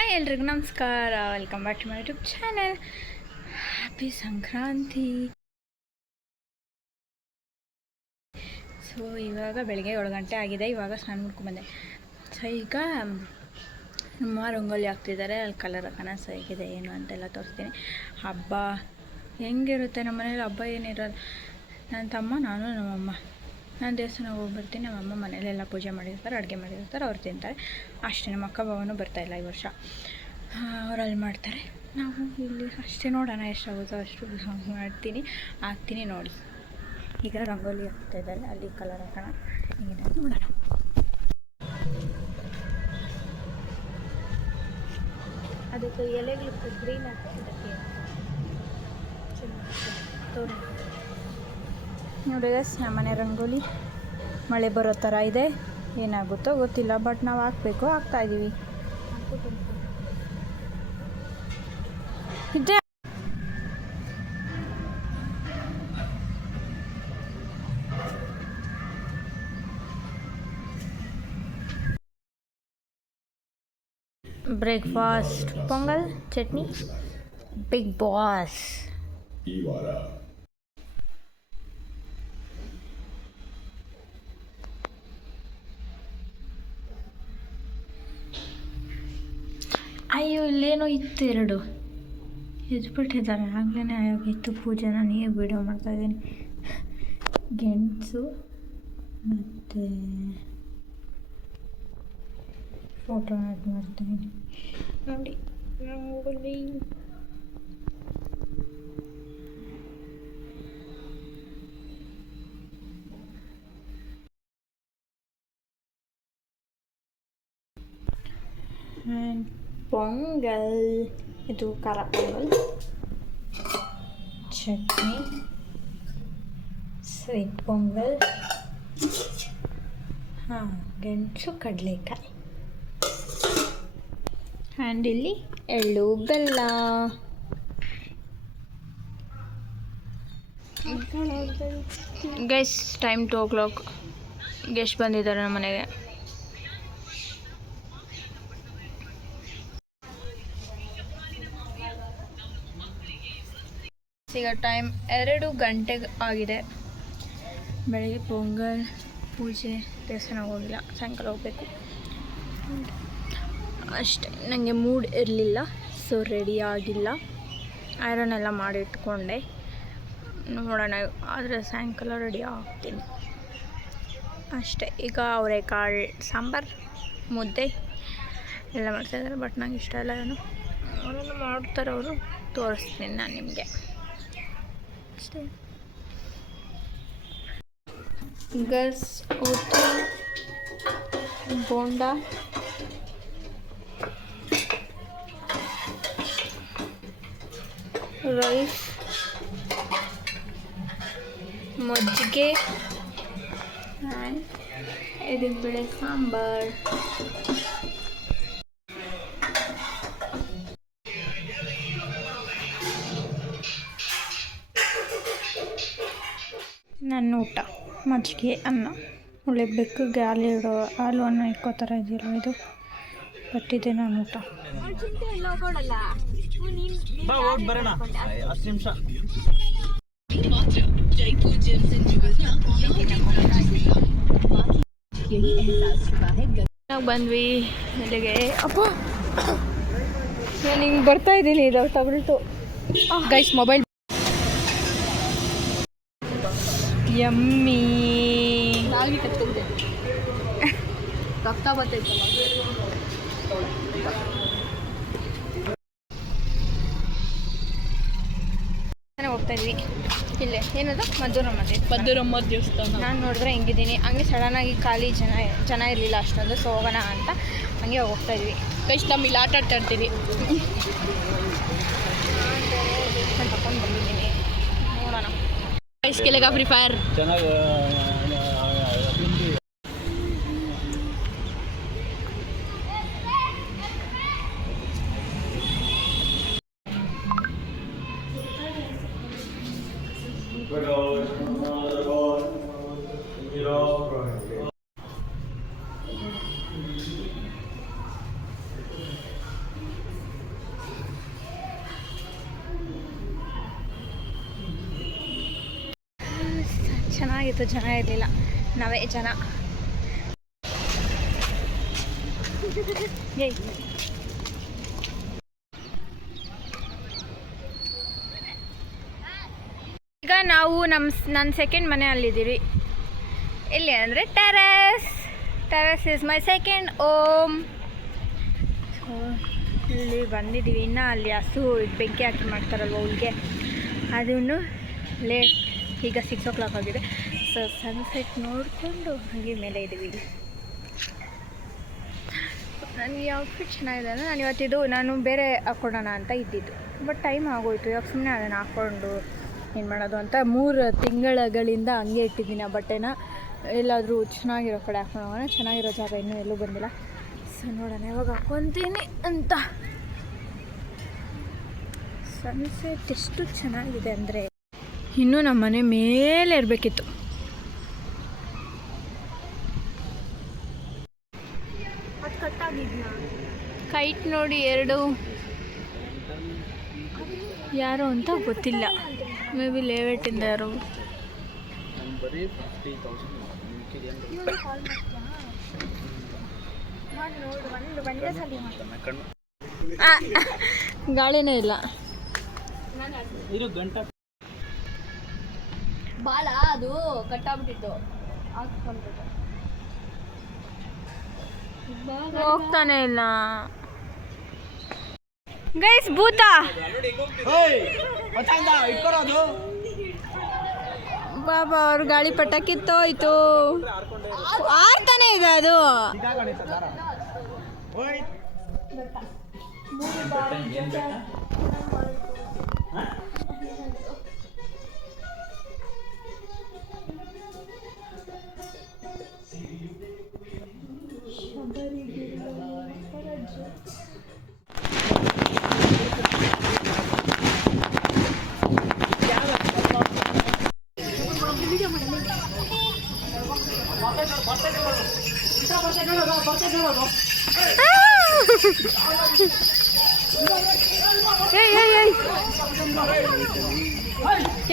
Hi ಎಲ್ರಿಗೂ ನಮಸ್ಕಾರ, welcome back to my YouTube channel. Happy Sankranti. So ಇವಾಗ ಬೆಳಗ್ಗೆ 7 ಗಂಟೆ ಆಗಿದೆ. ಇವಾಗ ಸ್ನಾನ ಮಾಡ್ಕೊಂಡ್ಬಂದೆ. ಸೊ ಈಗ ನಮ್ಮ ರಂಗೋಲಿ ಹಾಕ್ತಿದ್ದಾರೆ. ಅಲ್ಲಿ ಕಲರ್ ಹಾಕೋಣ. ಸೊ ಹೇಗಿದೆ ಏನು ಅಂತೆಲ್ಲ ತೋರಿಸ್ತೀನಿ. ಹಬ್ಬ ಹೆಂಗಿರುತ್ತೆ ನಮ್ಮ ಮನೇಲಿ. ಹಬ್ಬ ಏನಿರೋದು, ನನ್ನ ತಮ್ಮ, ನಾನು, ನಮ್ಮಮ್ಮ. ನಾನು ದೇವಸ್ಥಾನಕ್ಕೆ ಹೋಗ್ಬರ್ತೀನಿ. ನಮ್ಮಮ್ಮ ಮನೇಲೆಲ್ಲ ಪೂಜೆ ಮಾಡಿರ್ತಾರೆ, ಅಡುಗೆ ಮಾಡಿರ್ತಾರೆ, ಅವ್ರು ತಿಂತಾರೆ ಅಷ್ಟೇ. ನಮ್ಮ ಅಕ್ಕ ಬಾವನೂ ಬರ್ತಾಯಿಲ್ಲ ಈ ವರ್ಷ. ಅವರಲ್ಲಿ ಮಾಡ್ತಾರೆ, ನಾವು ಇಲ್ಲಿ ಅಷ್ಟೇ. ನೋಡೋಣ ಎಷ್ಟಾಗುತ್ತೋ ಅಷ್ಟು ಹಾಕ್ತೀನಿ ನೋಡಿ. ಈಗ ರಂಗೋಲಿ ಹಾಕ್ತಾಯಿದ್ದಾರೆ, ಅಲ್ಲಿ ಕಲರ್ ಹಾಕೋಣ. ಈಗ ನೋಡೋಣ. ಅದಕ್ಕೆ ಎಲೆಗಳು ಗ್ರೀನ್ ಹಾಕ್ತಿದ್ದಕ್ಕೆ ತೋರಿ ನೋಡಿ ಗೈಸ್. ನಮ್ಮನೆ ರಂಗೋಲಿ ಮಳೆ ಬರೋ ಥರ ಇದೆ. ಏನಾಗುತ್ತೋ ಗೊತ್ತಿಲ್ಲ, ಬಟ್ ನಾವು ಹಾಕಬೇಕು, ಹಾಕ್ತಾಯಿದ್ದೀವಿ. ಇದೆ ಬ್ರೇಕ್ಫಾಸ್ಟ್ ಪೊಂಗಲ್ ಚಟ್ನಿ. ಬಿಗ್ ಬಾಸ್ ಈ ವಾರ ಅಯ್ಯೋ ಇಲ್ಲೇನೋ ಇತ್ತು, 2 ಎದ್ಬಿಟ್ಟಿದ್ದಾರೆ. ಆಗಲೇ ಆಗಿತ್ತು ಪೂಜೆ. ನಾನು ಈಗ ವೀಡಿಯೋ ಮಾಡ್ತಾಯಿದ್ದೀನಿ. ಗೆಣಸು ಮತ್ತು ಫೋಟೋ ಆ್ಯಡ್ ಮಾಡ್ತಾಯಿದ್ದೀನಿ ನೋಡಿ. ರಂಗೋಲಿ ಆ್ಯಂಡ್ ಪೊಂಗಲ್. ಇದು ಖಾರ ಪೊಂಗಲ್, ಚಟ್ನಿ, ಸ್ವೀಟ್ ಪೊಂಗಲ್, ಗೆಣಸು, ಕಡಲೆಕಾಯಿ. ಆ್ಯಂಡ್ ಇಲ್ಲಿ ಎಳ್ಳು ಬೆಲ್ಲ. Guys time 2 o'clock. ಗೆಸ್ಟ್ ಬಂದಿದ್ದಾರೆ ನಮ್ಮ ಮನೆಗೆ. ಈಗ ಟೈಮ್ 2 ಗಂಟೆಗೆ ಆಗಿದೆ. ಬೆಳಗ್ಗೆ ಪೊಂಗಲ್ ಪೂಜೆ, ದೇವಸ್ಥಾನ ಹೋಗಿಲ್ಲ, ಸಾಯಂಕಾಲ ಹೋಗಬೇಕು ಅಷ್ಟೇ. ನನಗೆ ಮೂಡ್ ಇರಲಿಲ್ಲ, ಸೊ ರೆಡಿ ಆಗಿಲ್ಲ. ಐರನ್ ಎಲ್ಲ ಮಾಡಿಟ್ಕೊಂಡೆ. ನೋಡೋಣ, ಆದರೆ ಸಾಯಂಕಾಲ ರೆಡಿ ಆಗ್ತೀನಿ ಅಷ್ಟೇ. ಈಗ ಅವರೆಕಾಳು ಸಾಂಬಾರು, ಮುದ್ದೆ ಎಲ್ಲ ಮಾಡ್ತಾಯಿದ್ದಾರೆ. ಬಟ್ ನಂಗೆ ಇಷ್ಟ ಇಲ್ಲ. ಅವರೆಲ್ಲ ಮಾಡ್ತಾರೆ, ಅವರು ತೋರಿಸ್ತೀನಿ ನಾನು ನಿಮಗೆ ಅಷ್ಟೇ. ಗಸ್ ಊಟ, ಬೋಂಡ, ರೈಸ್, ಮಜ್ಜಿಗೆ, ಆ್ಯಂಡ್ ಇದಕ್ಕೆ ಬೇಳೆ ಸಾಂಬಾರು. ನನ್ನ ಊಟ ಮಜ್ಜಿಗೆ, ಅನ್ನ, ಒಳ್ಳೆ ಬೆಕ್ಕಗೆ ಹಾಲು ಅನ್ನ ಇಕ್ಕೋತಾರೆ ಇದೆಯಲ್ಲ ಇದು. ಬಟ್ಟಿದೆ ನಾನು ಊಟ. ಬಂದ್ವಿ ಇಲ್ಲಿಗೆ. ಅಪ್ಪ ನಾನು ಹಿಂಗೆ ಬರ್ತಾ ಇದ್ದೀನಿ, ಇದು ತಗೊಳ್ತು ಗೈಸ್ ಮೊಬೈಲ್. ಯಮ್ಮಿ ರಕ್ತ ಬರ್ತೈತೆ. ಹೋಗ್ತಾ ಇದ್ವಿ. ಇಲ್ಲೇ ಏನದು ಮದ್ದೂರಮ್ಮ ದೇವಸ್ಥಾನ. ನಾನು ನೋಡಿದ್ರೆ ಹೆಂಗಿದ್ದೀನಿ, ಹಂಗೆ ಸಡನ್ನಾಗಿ ಖಾಲಿ ಜನ ಇರಲಿಲ್ಲ ಅಷ್ಟೊಂದು. ಸೊ ಹೋಗೋಣ ಅಂತ ಹಂಗೆ ಹೋಗ್ತಾ ಇದ್ವಿ. ಕೈಸ್ ನಮ್ಮ ಇಲ್ಲಿ ಆಟ ಆಡ್ತಾ ಇರ್ತೀವಿ. ತಗೊಂಡು ಬಂದಿದ್ದೀನಿ, ನೋಡೋಣ. ಕೈಸ್ ಕೆಲೆಗ ಫ್ರೀ ಫೈರ್ ಚೆನ್ನಾಗಿ. ಚೆನ್ನಾಗಿತ್ತು, ಜನ ಇರಲಿಲ್ಲ, ನಾವೇ ಜನ. ಈಗ ನಾವು ನನ್ನ ಸೆಕೆಂಡ್ ಮನೆ ಅಲ್ಲಿದ್ದೀವಿ. ಎಲ್ಲಿ ಅಂದರೆ terrace is my second home. So ಇಲ್ಲಿ ಬಂದಿದ್ದೀವಿ. ಇನ್ನು ಅಲ್ಲಿ ಹಸು ಬೆಂಕಿ ಹಾಕಿ ಮಾಡ್ತಾರಲ್ವ ಹುಲ್ಗೆ, ಅದನ್ನು ಲೇಟ್. ಈಗ 6 o'clock ಆಗಿದೆ. ಸೊ ಸನ್ಸೆಟ್ ನೋಡಿಕೊಂಡು ಹಾಗೆ ಮೇಲೆ ಇದ್ದೀವಿ. ನನಗೆ ಔಟ್ಫಿಟ್ ಚೆನ್ನಾಗಿದೆ ಅಂದರೆ ನಾನು ಬೇರೆ ಹಾಕ್ಕೊಡೋಣ ಅಂತ ಇದ್ದಿದ್ದು, ಬಟ್ ಟೈಮ್ ಆಗೋಯ್ತು. ಇವಾಗ ಸುಮ್ಮನೆ ಅದನ್ನು ಹಾಕ್ಕೊಂಡು ಏನು ಮಾಡೋದು ಅಂತ 3 ತಿಂಗಳಿಂದ ಹಂಗೆ ಇಟ್ಟಿದ್ದೀನಿ ಆ ಬಟ್ಟೆನ. ಎಲ್ಲಾದರೂ ಚೆನ್ನಾಗಿರೋ ಕಡೆ ಹಾಕೊಂಡು ಹೋಗೋಣ. ಚೆನ್ನಾಗಿರೋ ಜಾಗ ಇನ್ನೂ ಎಲ್ಲೂ ಬಂದಿಲ್ಲ. ಸೊ ನೋಡೋಣ ಯಾವಾಗ ಹಾಕ್ಕೊತೀನಿ ಅಂತ. ಸನ್ಸೆಟ್ ಎಷ್ಟು ಚೆನ್ನಾಗಿದೆ ಅಂದರೆ ಇನ್ನೂ ನಮ್ಮ ಮನೆ ಮೇಲೆ ಇರಬೇಕಿತ್ತು. ಕೈಟ್ ನೋಡಿ 2 ಯಾರು ಅಂತ ಗೊತ್ತಿಲ್ಲ. ಮೇ ಬಿ ಲೇಔಟಿಂದ ಯಾರು. ಗಾಳಿನೇ ಇಲ್ಲ. ಬಾಲ ಅದು ಕಟ್ಟಾಗ್ಬಿಟ್ಟಿತ್ತು, ಹೋಗ್ತಾನೆ ಇಲ್ಲ. ಗೈಸ್ ಭೂತ ಬಾಬಾ ಅವ್ರ ಗಾಳಿ ಪಟ ಕಿತ್ತೋಯ್ತು. ಆರ್ತಾನೆ ಇದೆ ಅದು.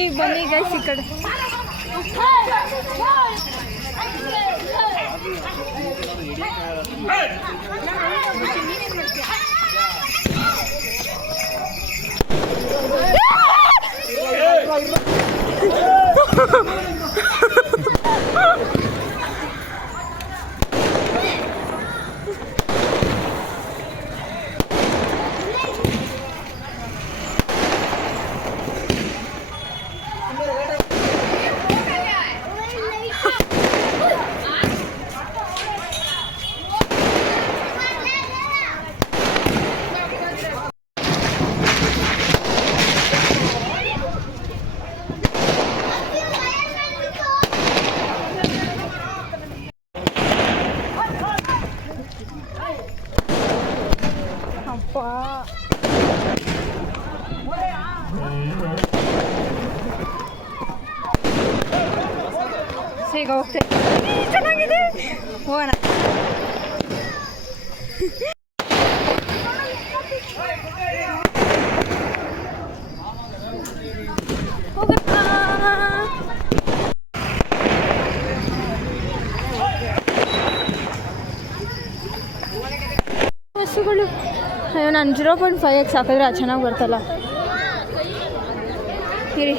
ಈಗ ಬನ್ನಿ ಗೈಸ್ ಈ ಕಡೆ. ಈಗ ಹೋಗ್ತೇನೆ. ಚೆನ್ನಾಗಿದೆ, ಹೋಗೋಣ. ಹಸುಗಳು. ಅಯ್ಯೋ ನಾನು 0.5x ಹಾಕಿದ್ರೆ ಅದು ಚೆನ್ನಾಗಿ ಬರ್ತಲ್ಲ. ಇರಿ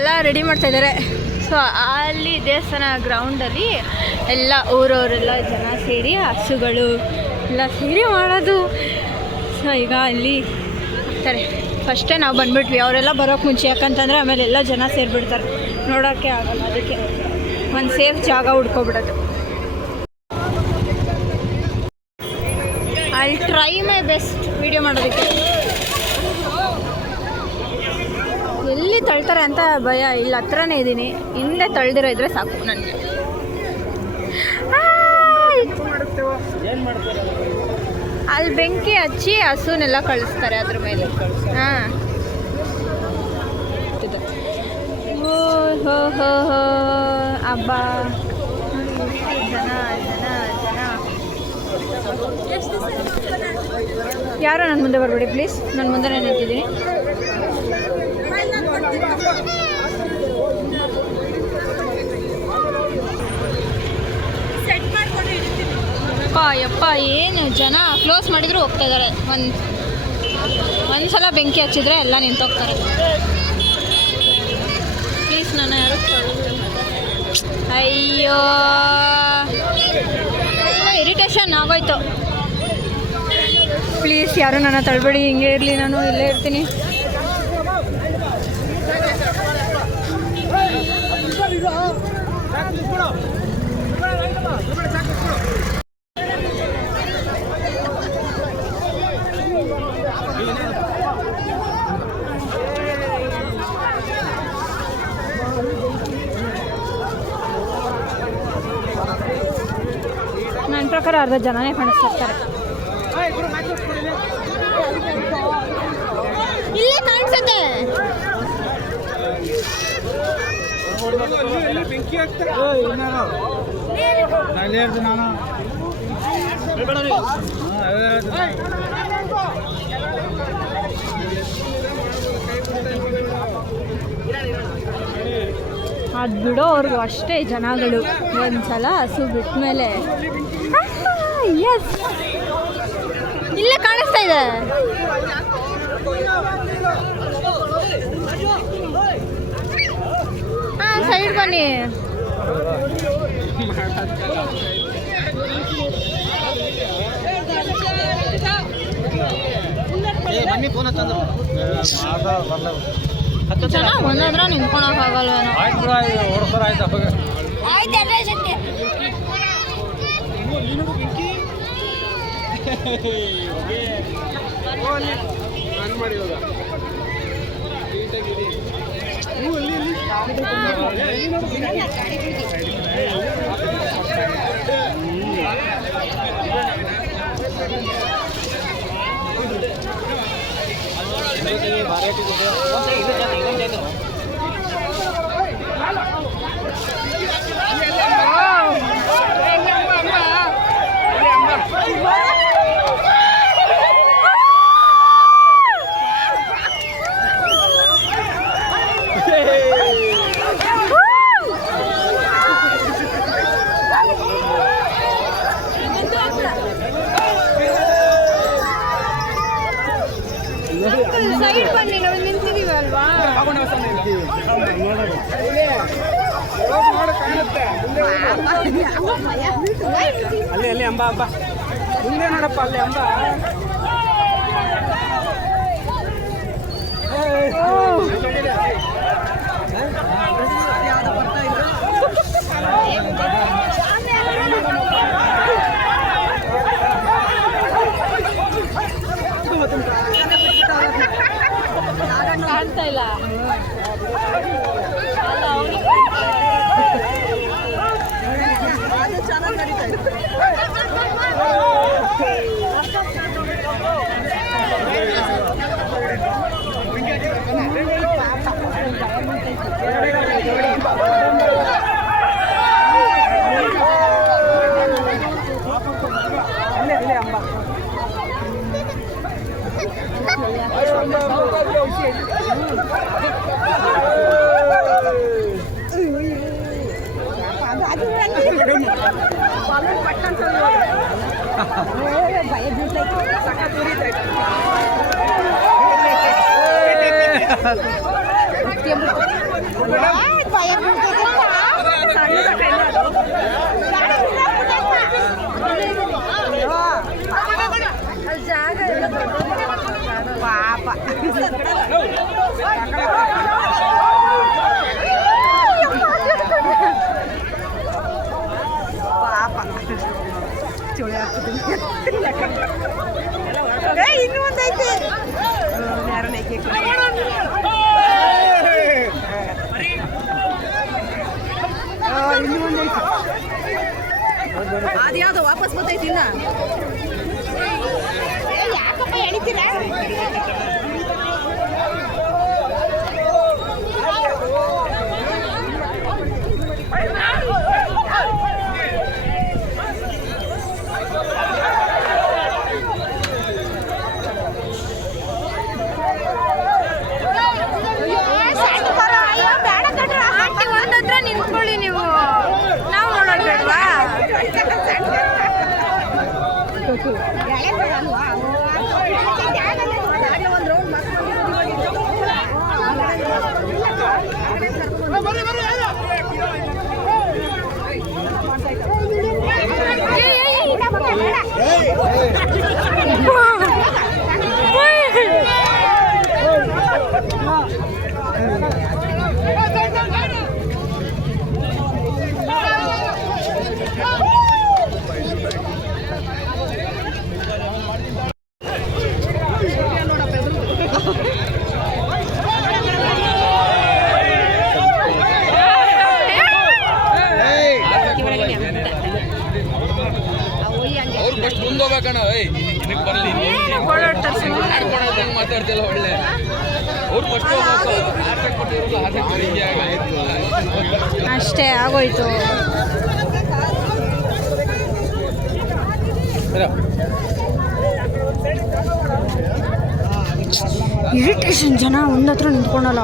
ಎಲ್ಲ ರೆಡಿ ಮಾಡ್ತಾ ಇದ್ದಾರೆ. ಸೊ ಅಲ್ಲಿ ದೇವಸ್ಥಾನ ಗ್ರೌಂಡಲ್ಲಿ ಎಲ್ಲ ಊರವರೆಲ್ಲ ಜನ ಸೇರಿ ಹಸುಗಳು ಎಲ್ಲ ಸೇರಿ ಮಾಡೋದು. ಸೊ ಈಗ ಅಲ್ಲಿ ಹೋಗ್ತಾರೆ. ಫಸ್ಟೇ ನಾವು ಬಂದುಬಿಟ್ವಿ, ಅವರೆಲ್ಲ ಬರೋಕ್ಕೆ ಮುಂಚೆ. ಯಾಕಂತಂದರೆ ಆಮೇಲೆ ಎಲ್ಲ ಜನ ಸೇರಿಬಿಡ್ತಾರೆ, ನೋಡೋಕ್ಕೆ ಆಗಲ್ಲ. ಅದಕ್ಕೆ ಒಂದು ಸೇಫ್ ಜಾಗ ಹುಡ್ಕೊಬಿಡೋದು. I try my best video ಮಾಡೋದಕ್ಕೆ. ಎಲ್ಲಿ ತಳ್ತಾರೆ ಅಂತ ಭಯ. ಇಲ್ಲಿ ಹತ್ರನೇ ಇದ್ದೀನಿ, ಹಿಂದೆ ತಳ್ದಿರೋ ಇದ್ರೆ ಸಾಕು ನನಗೆ. ಅಲ್ಲಿ ಬೆಂಕಿ ಹಚ್ಚಿ ಹಸುನೆಲ್ಲ ಕಳಿಸ್ತಾರೆ ಅದ್ರ ಮೇಲೆ. ಹಾಂ, ಓ ಹೋ ಹೋ ಹೋ ಹಬ್ಬ. ಜನ ಜನ ಜನ. ಯಾರೋ ನನ್ನ ಮುಂದೆ ಬರಬೇಡಿ ಪ್ಲೀಸ್, ನನ್ನ ಮುಂದೆ ನಿಂತಿದ್ದೀನಿ. ಯಪ್ಪ ಏನು ಜನ. ಕ್ಲೋಸ್ ಮಾಡಿದ್ರು ಹೋಗ್ತಾ ಇದ್ದಾರೆ. ಒಂದು ಸಲ ಬೆಂಕಿ ಹಚ್ಚಿದ್ರೆ ಎಲ್ಲ ನಿಂತೋಗ್ತಾರೆ. ಪ್ಲೀಸ್ ನಾನು ಯಾರು ಅಯ್ಯೋ ಇರಿಟೇಷನ್ ಆಗೋಯ್ತು. ಪ್ಲೀಸ್ ಯಾರು ನನ್ನ ತಳ್ಬೇಡಿ, ಹಿಂಗೆ ಇರಲಿ, ನಾನು ಇಲ್ಲೇ ಇರ್ತೀನಿ. ನನ್ನ ಪ್ರಕಾರ ಅರ್ಧ ಜನನೇ ಕಾಣಿಸ್ತಾರೆ. ಇಲ್ಲೇ ಕಾಣಿಸುತ್ತೆ. ಅದು ಬಿಡೋ ಅವ್ರಿಗೂ ಅಷ್ಟೇ ಜನಗಳು. ಒಂದ್ಸಲ ಹಸು ಬಿಟ್ಟ ಮೇಲೆ ಎಸ್ ಇಲ್ಲೇ ಕಾಣಿಸ್ತಾ ಇದೆ. ಹಾಂ, ಸೈಡ್ ಬನ್ನಿ. ಜನ ಒಂದಾದ್ರೆ ನಿಂತ್ಕೊಳಕ್ಕಾಗಲ್ವೇನೋ. ಸೈಡ್ ಬನ್ನಿ, ನಾವು ನಿಂತಿದ್ದೀವಿ ಅಲ್ವಾ. ಅಲ್ಲಿ ಅಲ್ಲಿ ಅಂಬ ಅಂಬ ಮುಂದೆ ನೋಡಪ್ಪ, ಅಲ್ಲಿ ಅಂಬ. ಕಾಣ್ತಾ ಇಲ್ಲ. ಜಾಗ ಚೋಳೆ ಹಾಕ್ತೀನಿ ಇನ್ನೂ ಒಂದೈತೆ ಯಾರೋ ನೈಕೆ ಇನ್ನೂ ಒಂದೈತೆ ಅದ್ಯಾವುದೋ ವಾಪಸ್ ಬರ್ತೈತಿ ಇನ್ನ ಯಾಕಪ್ಪ ಎಳಿತೀರಾ ಒಂದತ್ರ ನಿಂತ್ಕೊಳ್ಳಿ ನೀವು ನಾವು ನೋಡೋದು ಬೇಡವಾ ಮಾತಾಡ್ತಿಲ್ಲ ಒಳ್ಳೆ ಅವ್ರು ಫಸ್ಟ್ ಅಷ್ಟೇ ಆಗೋಯ್ತು ಇರಿಟೇಷನ್ ಜನ ಒಂದತ್ರ ನಿಂತ್ಕೊಳಲ್ಲ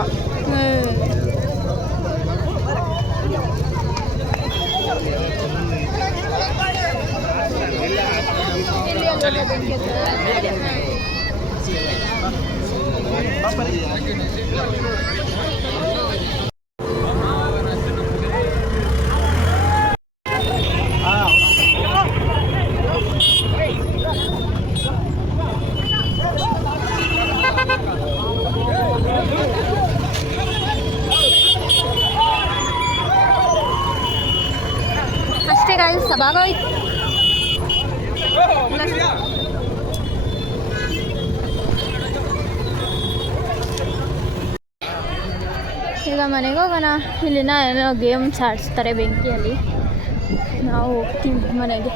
ಅಷ್ಟೇ ಗಾಯ್ಸ್ ಭಾಗೋಯ್ತು ಈಗ ಮನೆಗೆ ಹೋಗೋಣ ಇಲ್ಲಿನ ಏನೋ ಗೇಮ್ಸ್ ಆಡಿಸ್ತಾರೆ ಬೆಂಕಿಯಲ್ಲಿ ನಾವು ಹೋಗ್ತೀವಿ ಮನೆಗೆ